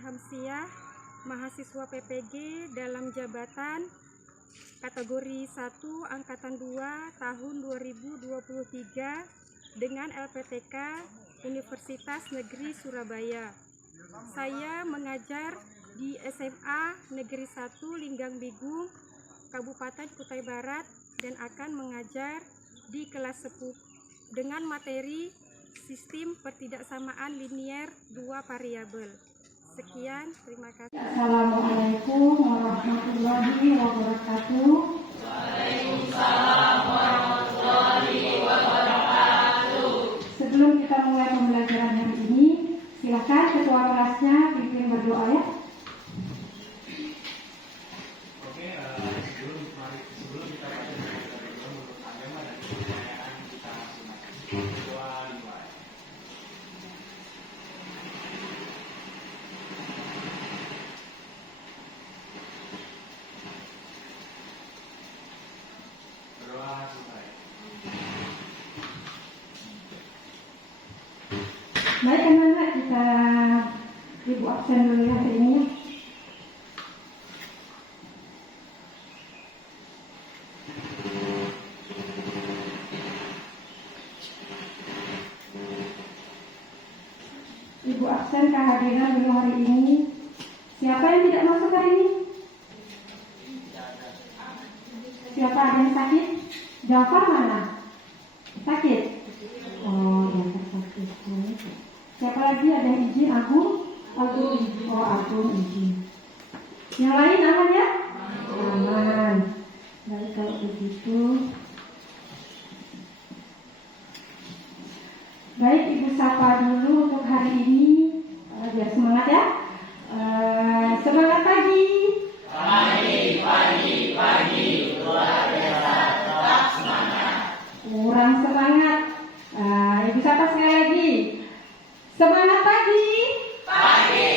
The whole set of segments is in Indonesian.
Hamsiah, mahasiswa PPG dalam jabatan kategori 1 Angkatan 2 tahun 2023 dengan LPTK Universitas Negeri Surabaya. Saya mengajar di SMA Negeri 1 Linggang Bigung, Kabupaten Kutai Barat, dan akan mengajar di kelas 10 dengan materi sistem pertidaksamaan linier 2 variabel. Sekian, terima kasih. Assalamualaikum warahmatullahi wabarakatuh. Waalaikumsalam warahmatullahi wabarakatuh. Sebelum kita mulai pembelajaran hari ini, silakan ketua kelasnya pimpin berdoa ya. Oke, sebelum kita baca dari menurut agama dan kepercayaan kita masing-masing. Berdoa supaya. Baik anak-anak, kita ibu absen dulu ya hari ini. Ibu absen kehadiran dulu hari ini. Siapa yang tidak masuk hari ini? Siapa ada yang sakit? Jafar mana? Sakit? Oh, Jafar sakit. Siapa lagi ada yang izin? Agung? Oh, Agung izin. Yang lain aman ya? Aman. Baik, kalau begitu. Baik, Ibu sapa dulu untuk hari ini. Biar semangat ya. Semangat pagi. Pagi. Luar biasa, tetap semangat. Kurang semangat. Ibu sapa sekali lagi. Semangat pagi. Pagi.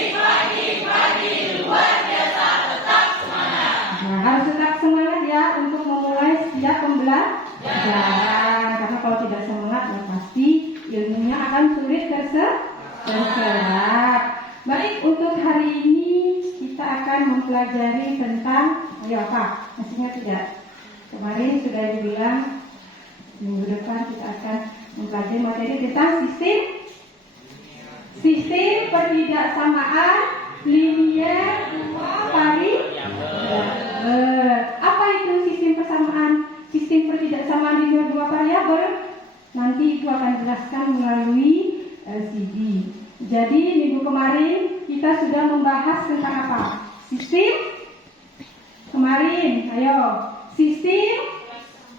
Luar biasa, tetap semangat. Nah, harus tetap semangat ya untuk memulai setiap pembelajaran. Karena kalau tidak semangat, ya pasti ilmunya akan sulit terserap. Baik, untuk hari ini kita akan mempelajari tentang, masih ingat tidak? Kemarin sudah dibilang minggu depan kita akan mempelajari materi tentang sistem pertidaksamaan linier 2 variabel. Apa itu sistem pertidaksamaan linier 2 variabel? Nanti Ibu akan jelaskan melalui LCD. Jadi minggu kemarin kita sudah membahas tentang apa? Sistem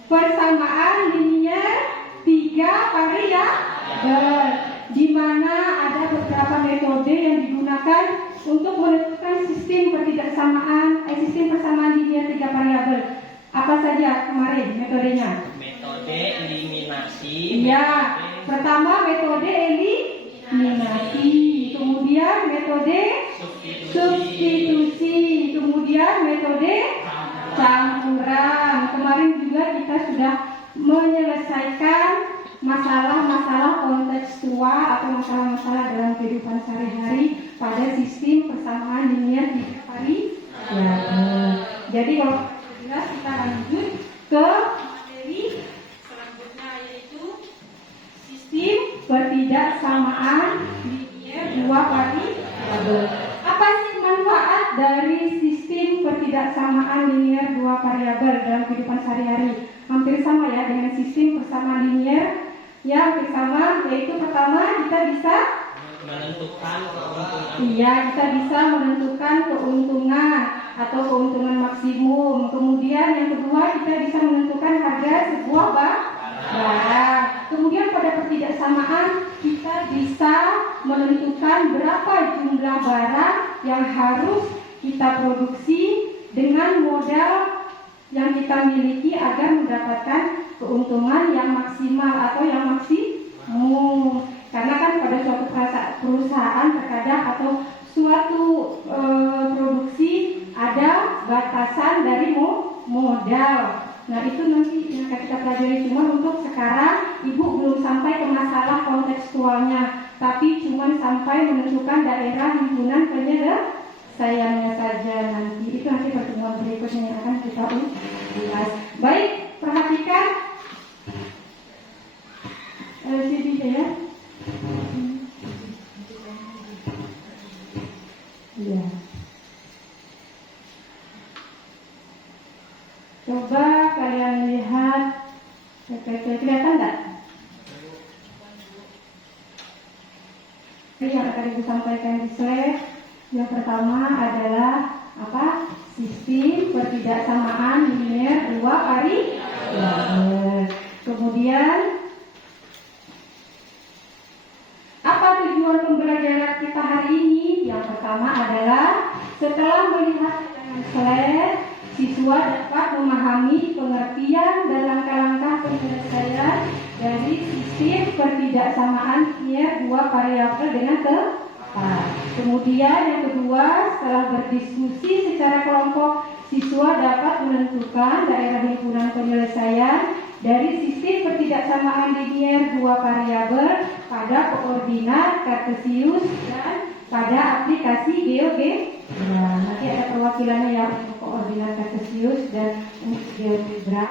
persamaan linier 3 variabel, di mana ada beberapa metode yang digunakan untuk menentukan sistem persamaan linier 3 variabel. Apa saja kemarin metodenya? Metode eliminasi. Iya, pertama metode eliminasi, kemudian metode substitusi, kemudian metode campuran. Kemarin juga kita sudah menyelesaikan masalah-masalah kontekstual atau masalah-masalah dalam kehidupan sehari-hari pada sistem persamaan linier 3 variabel. Jadi kalau jelas kita lanjut ke materi selanjutnya, yaitu sistem pertidaksamaan linier 2 variabel. Apa sih manfaat dari sistem pertidaksamaan linier 2 variabel dalam kehidupan sehari-hari? Hampir sama ya dengan sistem persamaan linier. Ya, hampir sama, yaitu pertama kita bisa menentukan keuntungan. Iya, kita bisa menentukan keuntungan atau keuntungan maksimum. Kemudian yang kedua, kita bisa menentukan harga sebuah barang. Kemudian pada pertidaksamaan kita bisa menentukan berapa jumlah barang yang harus kita produksi dengan modal yang kita miliki agar mendapatkan keuntungan yang maksimal atau yang maksimum. Karena kan pada suatu perusahaan terkadang atau suatu produksi ada batasan dari modal. Nah, itu nanti yang akan kita pelajari. Cuma untuk sekarang Ibu belum sampai ke masalah kontekstualnya, tapi cuma sampai menentukan daerah himpunan sayangnya saja nanti. Itu nanti pertemuan berikutnya yang akan kita ulas. Baik, perhatikan LCD-nya ya. Iya. Coba kalian lihat, kelihatan nggak? Ini yang akan Ibu sampaikan di slide. Yang pertama adalah apa? Sistem pertidaksamaan linear 2 variabel. Kemudian apa tujuan pembelajaran kita hari ini? Yang pertama adalah setelah melihat slide, siswa dapat memahami pengertian dan langkah-langkah penyelesaian dari sistem pertidaksamaan linear 2 variabel dengan tepat. Kemudian yang kedua, setelah berdiskusi secara kelompok, siswa dapat menentukan daerah himpunan penyelesaian dari sistem pertidaksamaan linear 2 variabel pada koordinat kartesius dan pada aplikasi GeoGebra. Nanti ada perwakilannya ya untuk koordinat kartesius dan untuk GeoGebra.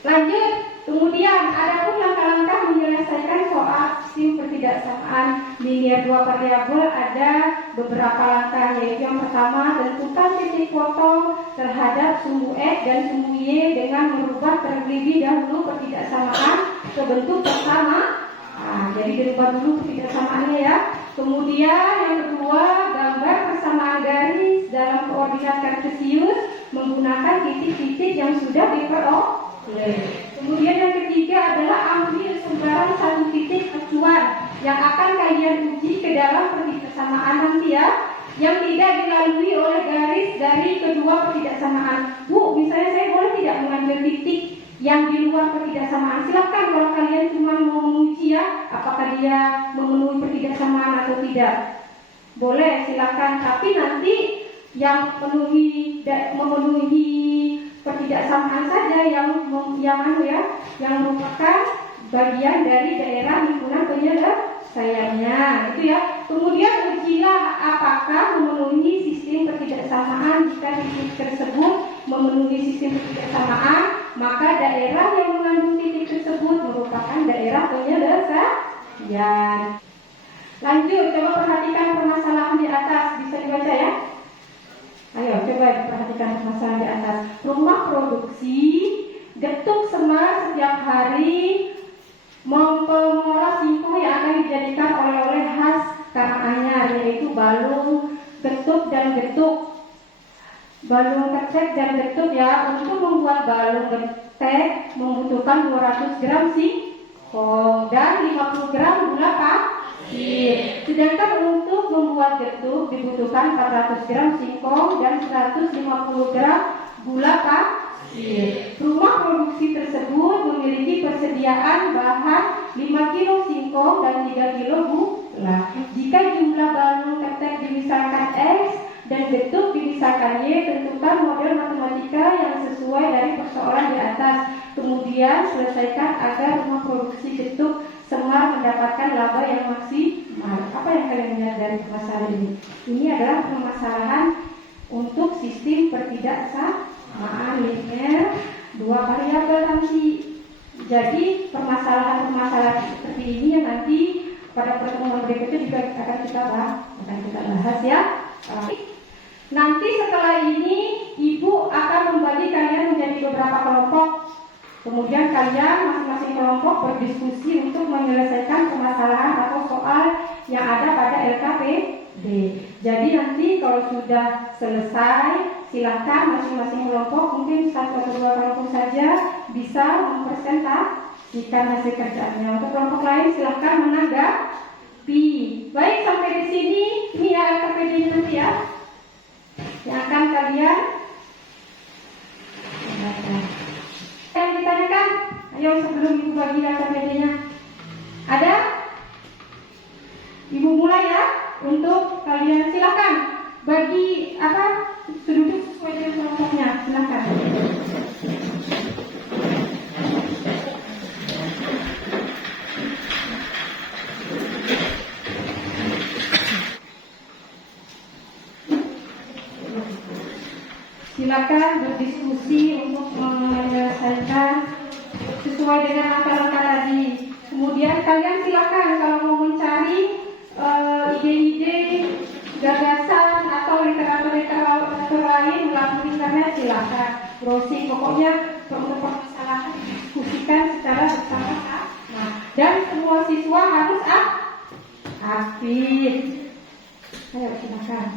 Lanjut, kemudian ada pun langkah-langkah menyelesaikan soal sistem pertidaksamaan linear 2 variabel. Ada beberapa langkah, yaitu yang pertama, tentukan titik potong terhadap sumbu X dan sumbu Y dengan merubah terlebih dahulu pertidaksamaan ke bentuk pertama. Jadi dirubah dulu pertidaksamaannya ya. Kemudian yang kedua, gambar persamaan garis dalam koordinat kartesius menggunakan titik-titik yang sudah diperoleh. Kemudian yang ketiga adalah ambil sembarang satu titik acuan yang akan kalian uji ke dalam pertidaksamaan nanti ya, yang tidak dilalui oleh garis dari kedua pertidaksamaan. Bu, misalnya saya boleh tidak mengambil titik yang di luar pertidaksamaan? Silakan kalau kalian cuma mau menguji ya, apakah dia memenuhi pertidaksamaan atau tidak. Boleh, silakan. Tapi nanti yang memenuhi pertidaksamaan saja yang merupakan bagian dari daerah himpunan penyelesaiannya, itu ya. Kemudian ujilah apakah memenuhi sistem pertidaksamaan. Jika titik tersebut memenuhi sistem pertidaksamaan, maka daerah yang mengandung titik tersebut merupakan daerah penyelesaian. Lanjut, coba perhatikan permasalahan di atas, bisa dibaca ya. Ayo coba perhatikan permasalahan di atas. Rumah produksi getuk semar setiap hari mengolah singkong yang akan dijadikan oleh-oleh khas Karanganyar, yaitu balung, getuk dan getuk. Balung ketek dan getuk ya. Untuk membuat balung ketek membutuhkan 200 gram singkong dan 50 gram gula pasir. Sedangkan untuk membuat getuk dibutuhkan 400 gram singkong dan 150 gram gula pasir. Rumah produksi tersebut memiliki persediaan bahan 5 kilo singkong dan 3 kilo gula. Jika jumlah balung ketek dimisalkan X dan getuk dimisalkan Y, tentukan model matematika yang sesuai dari persoalan di atas. Kemudian selesaikan agar rumah produksi getuk semar mendapatkan laba yang maksimal. Apa yang kalian lihat dari permasalahan ini? Ini adalah permasalahan untuk sistem pertidaksamaan linear 2 variabel nanti. Jadi permasalahan-permasalahan seperti ini yang nanti pada pertemuan berikutnya juga akan kita bahas ya. Nanti setelah ini Ibu akan membagi kalian menjadi beberapa kelompok. Kemudian kalian masing-masing kelompok berdiskusi untuk menyelesaikan permasalahan atau soal yang ada pada LKPD. Jadi nanti kalau sudah selesai, silakan masing-masing kelompok, mungkin 1 atau 2 kelompok saja bisa mempresentasikan hasil kerjaannya. Untuk kelompok lain silakan menanggapi. Baik, sampai di sini ini ya LKPD nanti ya, yang akan kalian yang ditanyakan. Ayo sebelum Ibu bagi LKPD-nya. Ada? Ibu mulai ya. Untuk kalian silakan bagi duduk sesuai dengan kelompoknya. Silakan. Silakan berdiskusi untuk menyelesaikan sesuai dengan langkah-langkah tadi. Kemudian kalian silakan kalau mau mencari ide-ide, gagasan atau literatur lain melalui internet silakan browsing. Pokoknya permasalahan diskusikan secara bersama-sama. Nah, dan semua siswa harus aktif. Ayo silakan.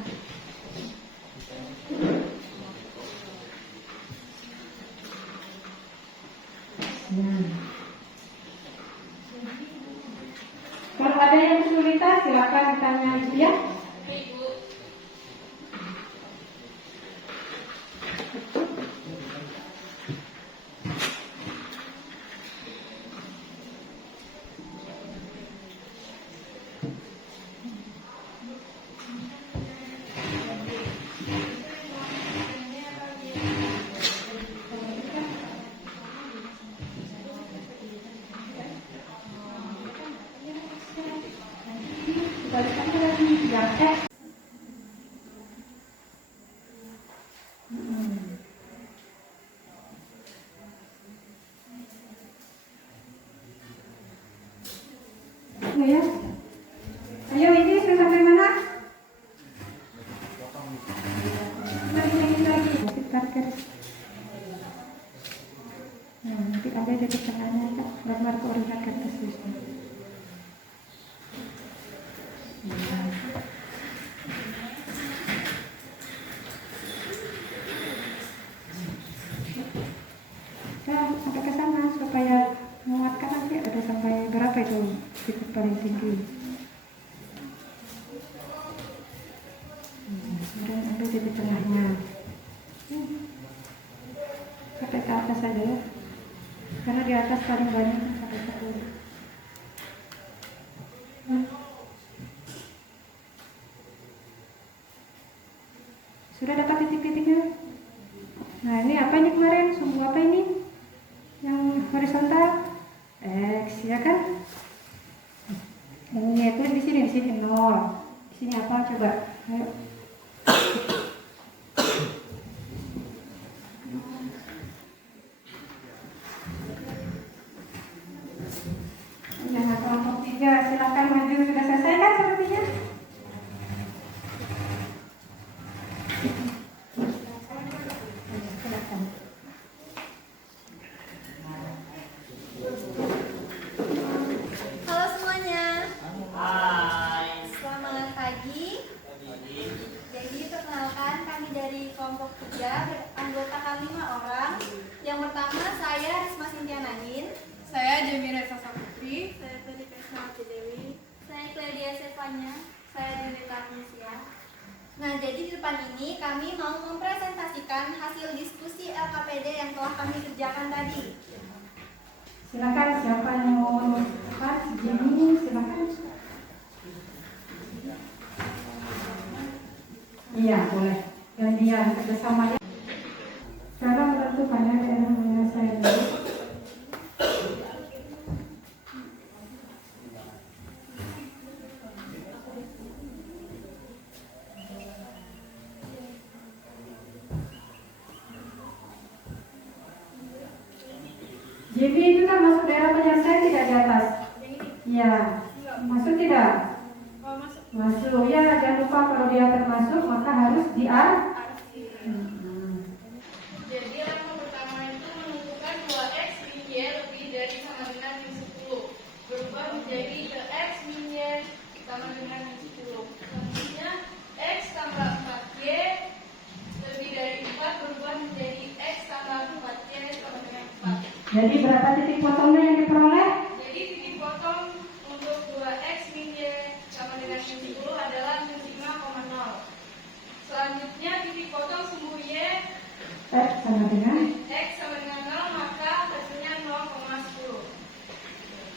Kalau ada yang kesulitan silakan ditanya Ibu ya. Ya. Ayo ini sudah sampai mana? Lagi. Parkir. Nah, nanti ada di tengahnya Kak, gambar koordinat Kartesisnya. Sampai ke sana supaya menguatkan nanti ada sampai berapa itu titik paling tinggi. Dan ada di tengahnya. Sampai ke atas saja ya. Karena di atas paling banyak sampai 10. Sudah dapat titik-titiknya? Nah ini apa ini kemarin? Sumbu apa ini? Yang horizontal? X ya kan? Ini tulis di sini 0. Di sini apa coba? Ayo. Jangan kelompok 3, silakan maju. Sudah selesai kan sepertinya? Halo semuanya. Hai. Selamat pagi. Jadi perkenalkan kami dari kelompok 3, beranggotakan 5 orang. Yang pertama saya Risma Sintia Nadin. Saya Jamira Sasa Putri. Saya Tadi Krisna Dewi. Saya Claudia Sevanya. Saya Dinita Agnesia. Nah, jadi di depan ini kami mau mempresentasikan hasil diskusi LKPD yang telah kami kerjakan tadi. Silakan siapa yang mau Jimmy, silakan. Iya boleh. Gantian kerjasamanya. Sekarang menentukannya daerah mana saya dulu. JB itu kan masuk daerah penyelesaian tidak di atas? Iya. Masuk tidak? Masuk. Ya, jangan lupa kalau dia termasuk maka harus Jadi langkah pertama itu menentukan 2x min y lebih dari sama dengan min 10. Berubah menjadi x min y sama dengan min 10. Selanjutnya x tambah 4y lebih dari 4 berubah menjadi x tambah 4y sama dengan 4. Jadi berapa titik potongnya yang diperoleh? Jadi titik potong untuk 2x min y sama dengan min 10 adalah min 5,0. Selanjutnya titik potong sumbu y Sama dengan X sama dengan 0, maka hasilnya 0,10.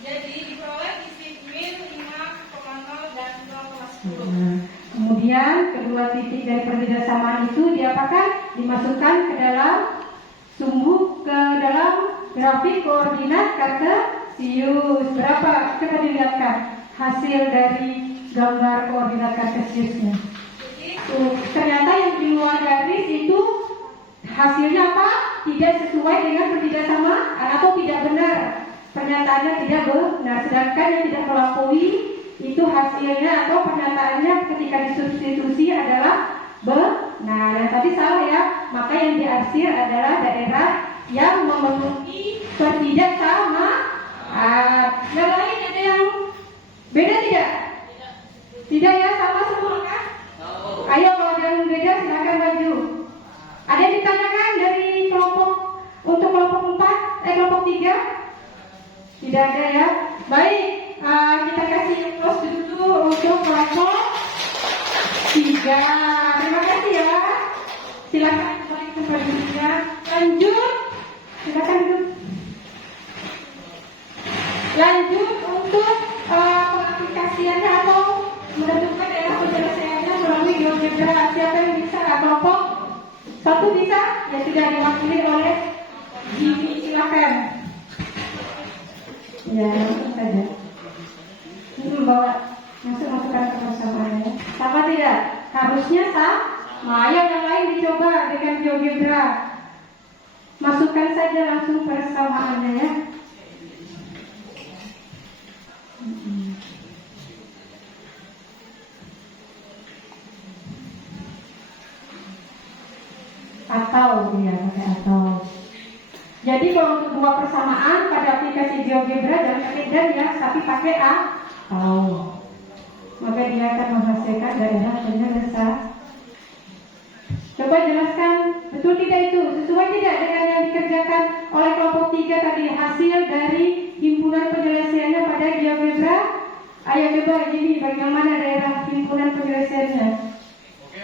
Jadi diperoleh titik min 5,0 dan 0,10. Kemudian kedua titik dari perbedaan samaan itu diapakan? Dimasukkan ke dalam sumbu, ke dalam grafik koordinat kartesius. Berapa? Coba dilihatkan hasil dari gambar koordinat kartesiusnya. Ternyata yang di luar garis itu hasilnya apa? Tidak sesuai dengan ketidaksamaan atau tidak benar. Pernyataannya tidak benar. Sedangkan yang tidak melampaui itu hasilnya atau pernyataannya ketika disubstitusi adalah benar. Nah, tadi salah ya. Maka yang diarsir adalah daerah yang memenuhi ketidaksamaan. Yang lain ada yang beda tidak? Tidak ya, sama semua kan? Ayo kalau ada yang beda silakan maju. Ada yang ditanyakan dari kelompok untuk kelompok 4, kelompok 3? Tidak ada ya. Baik, kita kasih close dulu untuk kelompok 3. Terima kasih ya. Silakan kembali ke tempat. Lanjut. Silakan duduk. Lanjut untuk pengaplikasiannya atau menentukan daerah penyelesaiannya melalui GeoGebra. Siapa yang bisa? Kelompok 1 bisa? Ya sudah diwakili oleh Jimmy. Silakan. Ya, langsung saja. Ini bawa masukkan ke persamaannya. Sama tidak? Harusnya sama. Yang lain dicoba dengan GeoGebra. Masukkan saja langsung persamaannya ya. Atau dia pakai atau. Jadi kalau untuk buat persamaan pada aplikasi GeoGebra jangan pakai dan ya, tapi pakai atau. Maka dia akan menghasilkan daerah penyelesaian. Coba jelaskan betul tidak itu, sesuai tidak dengan yang dikerjakan oleh kelompok 3 tadi, hasil dari himpunan penyelesaiannya pada GeoGebra. Ayo coba ini bagaimana daerah himpunan penyelesaiannya. Oke,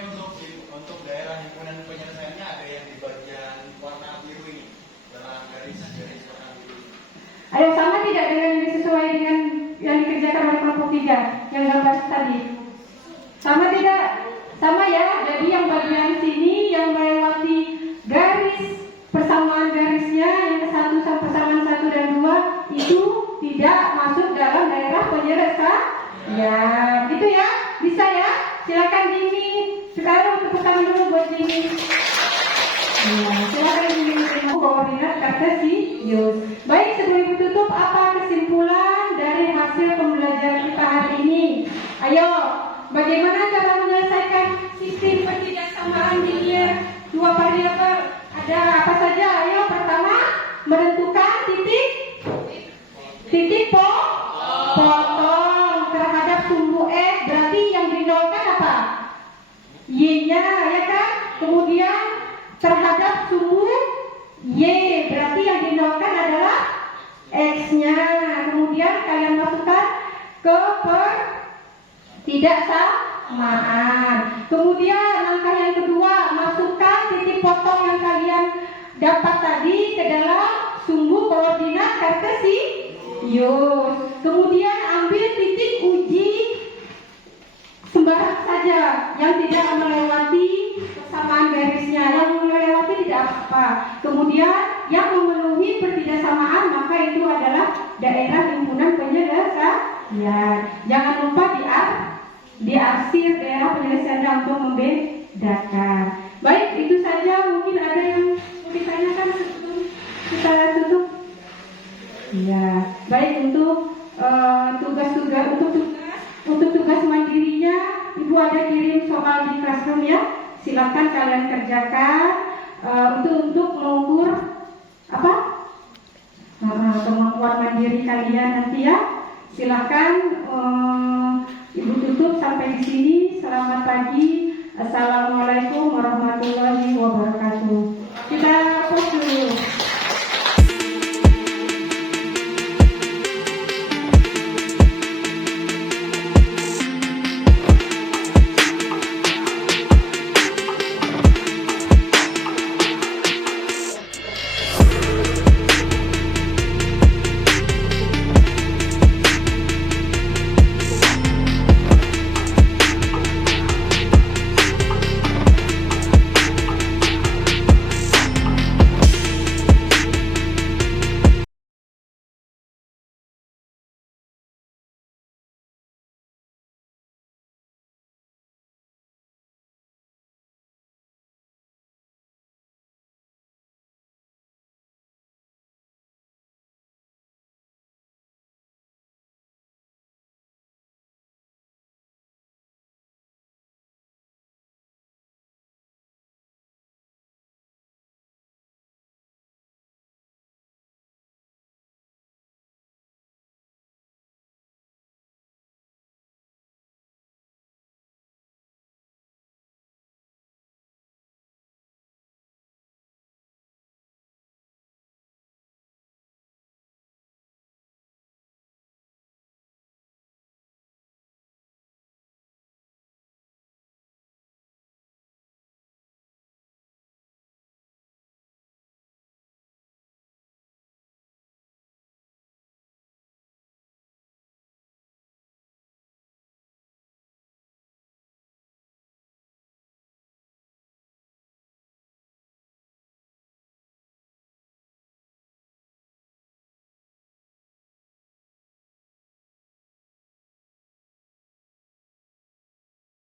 untuk daerah himpunan penyelesaiannya ada yang di bagian warna biru ini, dalam garis warna biru. Ayo sama tidak dengan yang sesuai dengan yang dikerjakan oleh kelompok 3 yang gambar tadi? Sama tidak? Sama ya. Jadi yang bagian sini yang melewati garis persamaan garisnya yang ke 1 sampai persamaan 1 dan 2 itu tidak masuk dalam daerah penyelesaian. Ya, gitu ya. Bisa ya? Silakan Jimmy. Sekarang tepuk tangan dulu buat Jimmy. Ya, silakan Jimmy menerima koordinat kartesius. Baik, sebelum ditutup apa kesimpulan dari hasil pembelajaran kita hari ini? Ayo, bagaimana cara menyelesaikan sistem ketidaksamaan linear 2 variabel? Ada apa saja? Ayo, pertama menentukan titik potong terhadap sumbu X. Berarti yang dinolkan apa? Y-nya, ya kan? Kemudian terhadap sumbu Y, berarti yang dinolkan adalah X-nya. Kemudian kalian masukkan ke ketidaksamaan. Kemudian langkah yang kedua, masukkan titik potong yang kalian dapat tadi ke dalam sumbu koordinat kartesius. Kemudian ambil titik uji sembarang saja yang tidak melewati persamaan garisnya. Yang melewati tidak apa-apa. Kemudian yang memenuhi pertidaksamaan maka itu adalah daerah himpunan penyelesaian. Jangan lupa diarsir daerah penyelesaiannya untuk membedakan. Baik, itu saja. Mungkin ada yang mau ditanyakan sebelum kita tutup. Ya, baik untuk tugas mandirinya, Ibu ada kirim soal di classroom ya. Silakan kalian kerjakan untuk mengukur apa? Kemampuan mandiri kalian nanti ya. Silakan Ibu tutup sampai di sini. Selamat pagi. Assalamualaikum warahmatullahi wabarakatuh. Kita